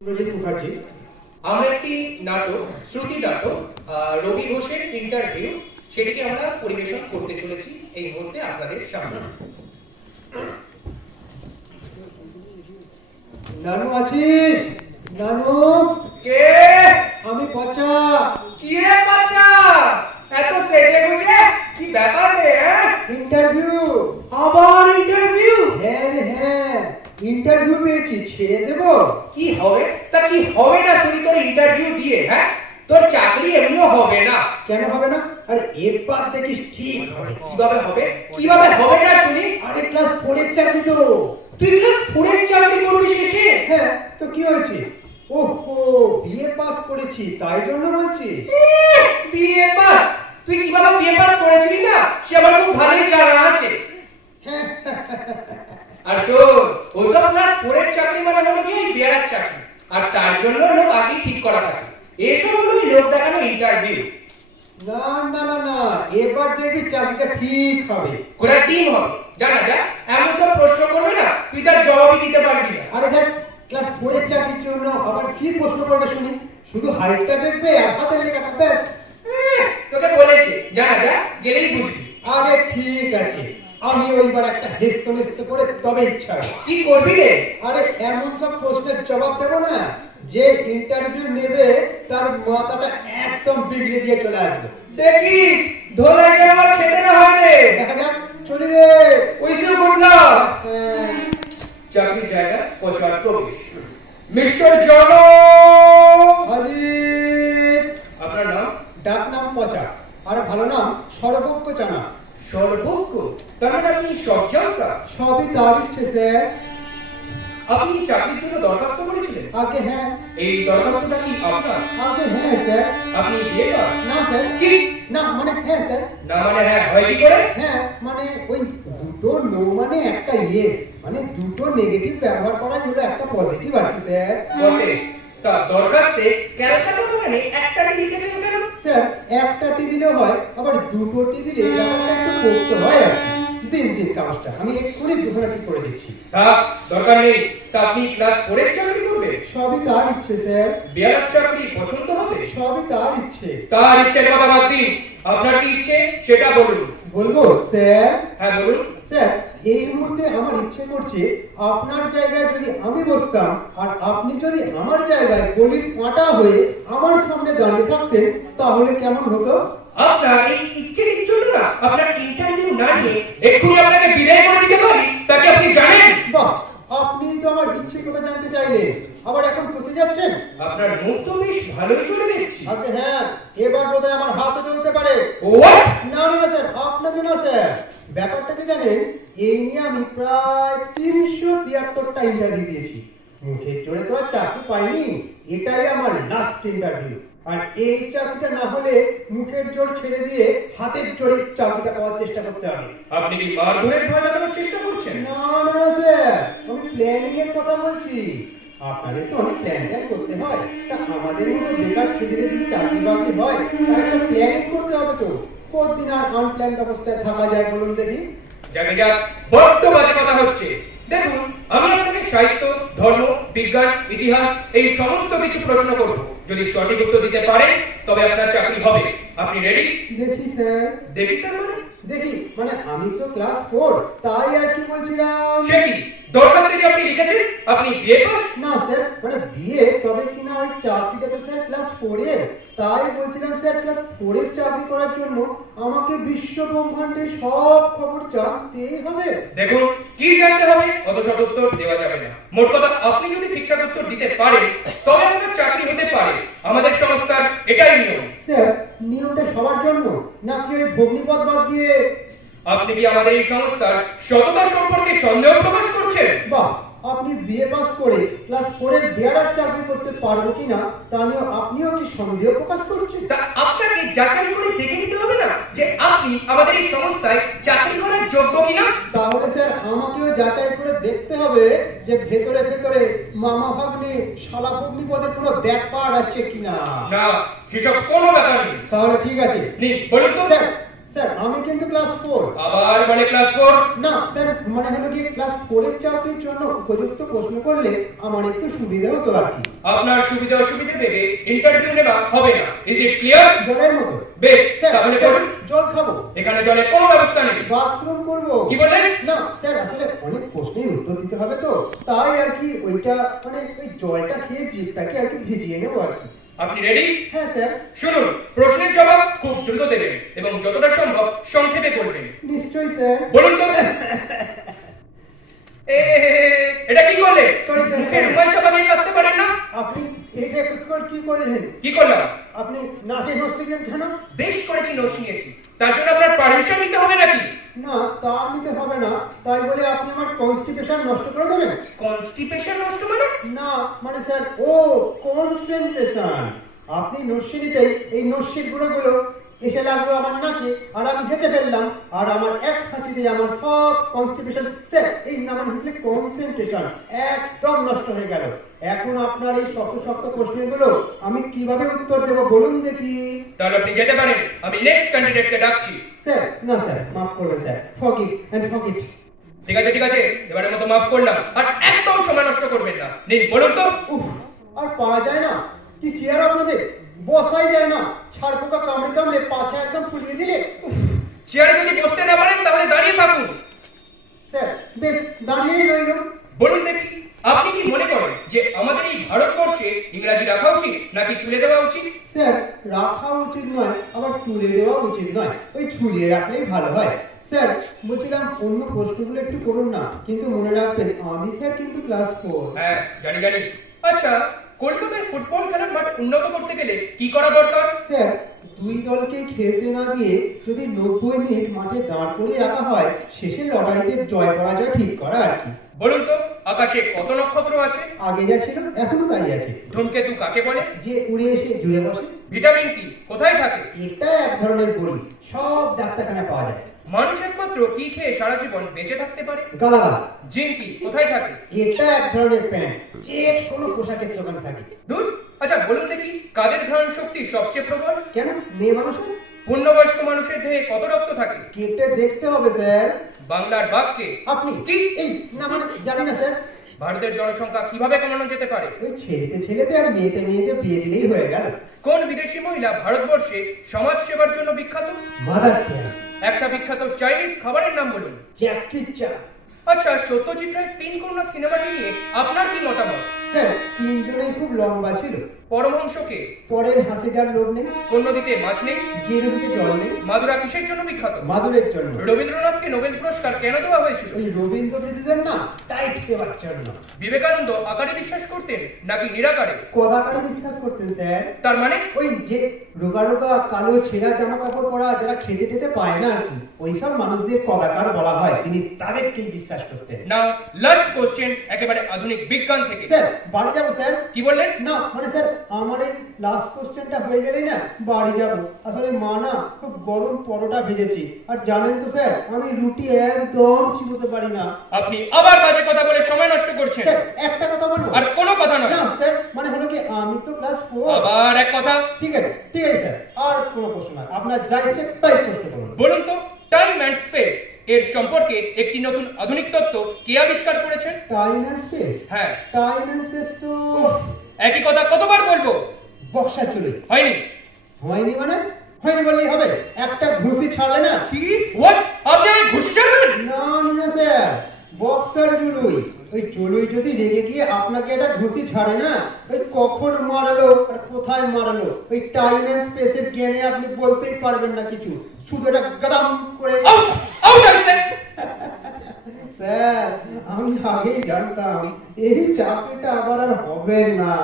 প্রজিত মুখার্জি। আমরা একটি নাটক, শ্রুতি নাটক রবি ঘোষের ইন্টারভিউ, সেটিকে আমরা পরিবেশন করতে চলেছি এই মুহূর্তে আপনাদের সামনে। নানু আছিস? নানু কে? আমি পচা। কি রে পচা? এত সেজে গুজে কি ব্যাপার রে? ইন্টারভিউ। আবার ইন্টারভিউ? হ্যাঁ রে হ্যাঁ, ইন্টারভিউ পেয়েছি, ছেড়ে দেব? কি হবে? তা কি হবে না শুনি তোর ইন্টারভিউ দিয়ে? হ্যাঁ, তোর চাকরি এমনিও হবে না। কেন হবে না? আরে এরপর দেখিস ঠিক হবে। কিভাবে হবে? কিভাবে হবে না শুনি? আরে ক্লাস 4 এর চাকরি তো। তুই ক্লাস 4 এর চাকরি করবি শেষে? হ্যাঁ, তো কি হয়েছে? ওহো, বিএ পাস করেছি তাই জন্য বলছি। BA pass? তুই কিভাবে বিএ পাস করেছিলি না সে আমার খুব ভালোই জানা আছে। হ্যাঁ, আর শোন, ওসব ক্লাস 4 এর চাকরি মানে হলো কি ওই বেড়ার চাকরি, আর তার জন্য লোক আগে ঠিক করা থাকে। এসব হলো লোক দেখানো ইন্টারভিউ। না না না না, এবার দেখবি চাকরিটা ঠিক হবে। ঘোড়ার টিম হবে, জানা যা। এমন সব প্রশ্ন করবে না, তুই তার জবাবই দিতে পারবি না। আরে দেখ, ক্লাস 4 এর চাকরির জন্য আবার কি প্রশ্ন করবে শুনি? শুধু হাইটটা দেখবে আর হাতের লেখাটা, ব্যাস। তোকে বলেছে, জানা যা, গেলেই বুঝবি। আরে ঠিক আছে, আমি ওইবার একটা হেস্তনেস্ত করে তবে ইচ্ছা। কি করবি রে? আরে এমন সব প্রশ্নের জবাব দেব না যে ইন্টারভিউ নেবে তার মাথাটা একদম বিগড়ে দিয়ে চলে আসবে। দেখিস ধোলাই যেন আমার খেতে না হয় রে। দেখা যাক, চলি রে। ওই যে করলাম হ্যাঁ। চাকরির জায়গা পচার প্রবেশ। মিস্টার জন, হাজির। আপনার নাম? ডাক নাম পচা, আর ভালো নাম সর্বজ্ঞ চানা। সর্বজ্ঞ? তার মানে আপনি সব জানতা? সবই তার ইচ্ছে স্যার। আপনি চাকরির জন্য দরখাস্ত করেছিলেন? আগে হ্যাঁ। এই দরখাস্তটা কি আপনার? আগে হ্যাঁ স্যার। আপনি বিয়ে পাস? না স্যার। কি না মানে হ্যাঁ স্যার। না মানে হ্যাঁ হয় কি করে? হ্যাঁ মানে ওই দুটো নো মানে একটা ইয়েস, মানে দুটো নেগেটিভ ব্যবহার করা হলো একটা পজিটিভ আর কি স্যার। বটে। তা দরখাস্তে ক্যালকাটা মানে একটা টি লিখেছেন কেন? স্যার একটা টি দিলে হয়, আবার দুটো টি দিলে ব্যাপারটা একটু করতে হয় আর কি। দিন দিন কাগজটা, আমি এক্ষুনি দুখানা ঠিক করে দিচ্ছি। থাক, দরকার নেই। তা আপনি ক্লাস 4 এর চাকরি করবেন? সবই তার ইচ্ছে স্যার। বিয়ার চাকরি পছন্দ হবে? সবই তার ইচ্ছে। তার ইচ্ছের কথা বাদ দিন, আপনার কি ইচ্ছে সেটা বলুন। বলবো স্যার? হ্যাঁ বলুন। স্যার এই মুহূর্তে আমার ইচ্ছে করছে আপনার জায়গায় যদি আমি বসতাম আর আপনি যদি আমার জায়গায় বলির পাঁটা হয়ে আমার সামনে দাঁড়িয়ে থাকতেন, তাহলে কেমন হতো? আপনার এই ইচ্ছেটির জন্য না আপনার ইন্টারভিউ না নিয়ে এক্ষুনি আপনাকে বিদায় করে দিতে পারি, তাকে আপনি জানেন? বাহ, আপনি তো আমার ইচ্ছে কথা জানতে চাইলেন, আবার এখন পৌঁছে যাচ্ছেন। আপনার মুখ তো বেশ ভালোই চলে দেখছি। আগে হ্যাঁ, এবার বোধহয় আমার হাতও চলতে পারে। What? না না না স্যার, আপনাকে না স্যার। ব্যাপারটা কি জানেন, এই নিয়ে আমি প্রায় 373টা ইন্টারভিউ দিয়েছি। মুখের জোরে তো আর চাকরি পাইনি, এটাই আমার লাস্ট ইন্টারভিউ। আর এই চাকরিটা না হলে মুখের জোর ছেড়ে দিয়ে হাতের জোরে চাকরিটা পাওয়ার চেষ্টা করতে হবে। আপনি কি মারধরের ভয় দেখানোর চেষ্টা করছেন? না না না স্যার, আমি প্ল্যানিং এর কথা বলছি। আপনাদের তো অনেক প্ল্যান করতে হয়, তা আমাদের মতো বেকার ছেলেদের যদি চাকরি বাকরি হয় তাহলে তো প্ল্যানিং করতে হবে। তো কতদিন আর আনপ্ল্যান্ড অবস্থায় থাকা যায় বলুন দেখি? যাকে যাক, বড্ড বাজে কথা হচ্ছে। দেখুন, আমি আপনাকে সাহিত্য, ধর্ম, বিজ্ঞান, ইতিহাস এই সমস্ত কিছু প্রশ্ন করব। যদি সঠিক উত্তর দিতে পারেন তবে আপনার চাকরি হবে। আপনি রেডি? দেখি স্যার। দেখি স্যার মানে? দেখি মানে আমি তো ক্লাস 4, তাই আর কি বলছিলাম। সে কি দরখাস্তে যে আপনি লিখেছেন আপনি বিএ পাস? না স্যার, মানে বিএ, তবে কিনা ওই চাকরিটা তো স্যার ক্লাস 4 এর। তাই বলছিলাম স্যার, ক্লাস 4 এর চাকরি করার জন্য আমাকে বিশ্ব ব্রহ্মাণ্ডের সব খবর জানতেই হবে। দেখুন, কি জানতে হবে অত সব উত্তর দেওয়া যাবে না। মোট কথা, আপনি যদি ঠিকঠাক উত্তর দিতে পারেন তবে আপনার চাকরি হতে পারে। আমাদের সংস্থার এটাই নিয়ম। স্যার নিয়মটা সবার জন্য নাকি ওই ভগ্নিপদ বাদ দিয়ে? আপনি কি আমাদের এই সংস্থার সততা সম্পর্কে সন্দেহ প্রকাশ করছেন? বাহ, আপনি বিএ পাস করে ক্লাস 4 এর বেয়ারার চাকরি করতে পারবো কিনা তা নিয়ে আপনিও কি সন্দেহ প্রকাশ করছেন? তা আপনাকে যাচাই করে দেখে নিতে হবে না যে আপনি আমাদের এই সংস্থায় চাকরি করার যোগ্য কিনা? তাহলে স্যার আমাকেও যাচাই করে দেখতে হবে যে ভেতরে ভেতরে মামা ভাগ্নে শালা ভগ্নিপদের কোনো ব্যাপার আছে কিনা। না, সেসব কোনো ব্যাপার নেই। তাহলে ঠিক আছে। বলুন তো। স্যার স্যার আমি কিন্তু ক্লাস 4। আবার মানে ক্লাস 4? না স্যার, মানে হলো কি ক্লাস 4 এর চাকরির জন্য উপযুক্ত প্রশ্ন করলে আমার একটু সুবিধা হতো আর কি। আপনার সুবিধা অসুবিধা ভেবে ইন্টারভিউ নেওয়া হবে না। Is it clear? জলের মতো। বেশ, স্যার তাহলে স্যার, করুন। জল খাবো। এখানে জলের কোনো ব্যবস্থা নেই। বাথরুম করবো। কি বললেন? না স্যার, আসলে অনেক প্রশ্নের উত্তর দিতে হবে তো, তাই আর কি ওইটা মানে ওই জলটা খেয়ে জিভটাকে আর কি ভিজিয়ে নেবো আর কি। আপনি রেডি? হ্যাঁ স্যার। শুনুন, প্রশ্নের জবাব খুব দ্রুত দেবেন এবং যতটা সম্ভব সংক্ষেপে করবেন। নিশ্চয়ই স্যার। বলুন তো। এটা কি করলে? Sorry, sir, মুখে sorry. রুমাল চাপা দিয়ে কাশতে পারেন না? আপনি এটা কি করলেন? কি করলাম? আপনি নাকে নড়ছিলেন কেন? বেশ করেছি, নোটস নিয়েছি। তার জন্য আপনার পারমিশন নিতে হবে নাকি? না তা নিতে হবে না, তাই বলে আপনি আমার কনস্টিপেশন নষ্ট করে দেবেন? কনস্টিপেশন নষ্ট মানে? না মানে স্যার, ও কনসেন্ট্রেশন। আপনি নস্যি নিতেই এই নস্যির গুঁড়োগুলো এসে লাগলো আমার নাকে, আর আমি হেঁচে ফেললাম, আর আমার এক হাঁচিতে আমার সব কনস্টিপেশন স্যার এই না মানে হচ্ছে কনসেন্ট্রেশন একদম নষ্ট হয়ে গেল। এখন আপনার এই শক্ত শক্ত প্রশ্নগুলো আমি কিভাবে উত্তর দেব বলুন দেখি। তাহলে আপনি যেতে পারেন, আমি নেক্সট ক্যান্ডিডেটকে ডাকছি। স্যার না স্যার, মাফ করবেন স্যার, ফরগিভ এন্ড ফরগেট। ঠিক আছে ঠিক আছে, এবারের মতো মাফ করলাম, আর একদম সময় নষ্ট করবেন না। নিন বলুন তো। উফ, আর পারা যায় না, কি চেয়ার আপনাদের, বসাই যায় না, ছাড় পোকা কামড়ে কামড়ে পাছা একদম ফুলিয়ে দিলে। উফ, চেয়ারে যদি বসতে না পারেন তাহলে দাঁড়িয়ে থাকুন। স্যার বেশ দাঁড়িয়েই রইলাম। বলুন দেখি, আপনি কি মনে করেন যে আমাদের এই ভারতবর্ষে ইংরাজি রাখা উচিত নাকি তুলে দেওয়া উচিত? স্যার রাখা উচিত নয়, আবার তুলে দেওয়া উচিত নয়, ওই ঝুলিয়ে রাখলেই ভালো হয়। স্যার বলছিলাম অন্য প্রশ্নগুলো একটু করুন না, কিন্তু মনে রাখবেন আমি স্যার কিন্তু ক্লাস 4। হ্যাঁ জানি জানি। আচ্ছা, কলকাতায় ফুটবল খেলার মাঠ উন্নত করতে গেলে কি করা দরকার? স্যার দুই দলকে খেলতে না দিয়ে যদি 90 মিনিট মাঠে দাঁড় করিয়ে রাখা হয়, শেষে লটারিতে জয় পরাজয় ঠিক করা আর কি। বলুন তো, আকাশে কত নক্ষত্র আছে? আগে যা ছিল এখনো তাই আছে। ধূমকেতু কাকে বলে? যে উড়ে এসে জুড়ে বসে। ভিটামিন কি কোথায় থাকে? এটা এক ধরনের বড়ি, সব ডাক্তারখানায় পাওয়া যায়। মানুষ একমাত্র কি খেয়ে সারা জীবন বেঁচে থাকতে পারে? গালাগাল। জিন কি কোথায় থাকে? এটা এক ধরনের প্যান্ট, যে কোনো পোশাকের দোকানে থাকে। দূর। আচ্ছা বলুন দেখি, কাদের ঘ্রাণ শক্তি সবচেয়ে প্রবল? কেন, মেয়ে মানুষের? পূর্ণবয়স্ক মানুষের দেহে কত রক্ত থাকে? কেটে দেখতে হবে স্যার। বাংলার বাঘকে? আপনি কি? এই না মানে জানি না স্যার। ভারতের জনসংখ্যা কিভাবে কমানো যেতে পারে? ওই ছেলেতে আর মেয়েতে বিয়ে দিলেই হয়ে গেল। কোন বিদেশি মহিলা ভারতবর্ষে সমাজ সেবার জন্য বিখ্যাত? Mother Teresa. একটা বিখ্যাত চাইনিজ খাবারের নাম বলুন। জ্যাকি চান। আচ্ছা, সত্যজিৎ রায়ের ৩ কন্যা সিনেমাটি নিয়ে আপনার কি মতামত? স্যার তিনজনেই খুব লম্বা ছিল। পরমহংসকে? পরের হাসি যার লোভ নেই, কোন নদীতে মাছ নেই, যে নদীতে জল নেই। মাদুরা কিসের জন্য বিখ্যাত? মাদুরের জন্য। রবীন্দ্রনাথকে নোবেল পুরস্কার কেন দেওয়া হয়েছিল? ওই রবীন্দ্রবৃত্তিদের না টাইট দেওয়ার জন্য। বিবেকানন্দ আকারে বিশ্বাস করতেন নাকি নিরাকারে? কদাকারে বিশ্বাস করতেন স্যার। তার মানে? ওই যে রোগা রোগা কালো ছেঁড়া জামা কাপড় পরা যারা খেতে টেতে পায় না আর কি, ওইসব মানুষদের কদাকার বলা হয়, তিনি তাদেরকেই বিশ্বাস করতেন। নাও লাস্ট কোশ্চেন, একেবারে আধুনিক বিজ্ঞান থেকে। স্যার বাড়ি যাবো স্যার। কি বললেন? না মানে স্যার আমার এই লাস্ট কোশ্চেনটা হয়ে গেলেই না বাড়ি যাবো। আসলে মা না খুব গরম পরোটা ভেজেছি, আর জানেন তো স্যার আমি রুটি একদম চিবোতে পারি না। আপনি আবার বাজে কথা বলে সময় নষ্ট করছেন। স্যার একটা কথা বলবো? আর কোনো কথা নয়। না স্যার, মানে হলো কি আমি তো ক্লাস 4। আবার এক কথা? ঠিক আছে স্যার, আর কোনো প্রশ্ন না, আপনার যা ইচ্ছে তাই প্রশ্ন করুন। বলুন তো, টাইম এন্ড স্পেস এর সম্পর্কে একটি নতুন আধুনিক তত্ত্ব কে আবিষ্কার করেছেন? Time and space? হ্যাঁ। টাইম এন্ড স্পেস তো একই কথা কতবার বলবো? বক্সার চলে হয়নি? হয়নি মানে হয়নি বললেই হবে? একটা ঘুষি ছাড়লে না। কি? হোয়াট? আপনি আমি ঘুষি ছাড়বেন? না না স্যার, বক্সার জুলুই। ওই জুলুই যদি রেগে গিয়ে আপনাকে একটা ঘুষি ছাড়ে না, ওই কখন মারলো আর কোথায় মারলো ওই টাইম এন্ড স্পেসের জ্ঞানে আপনি বলতেই পারবেন না কিছু, শুধু এটা গদাম করে। আউট আউট আইছে। স্যার আমি আগেই জানতাম এই চাকরিটা আবার আর হবে না।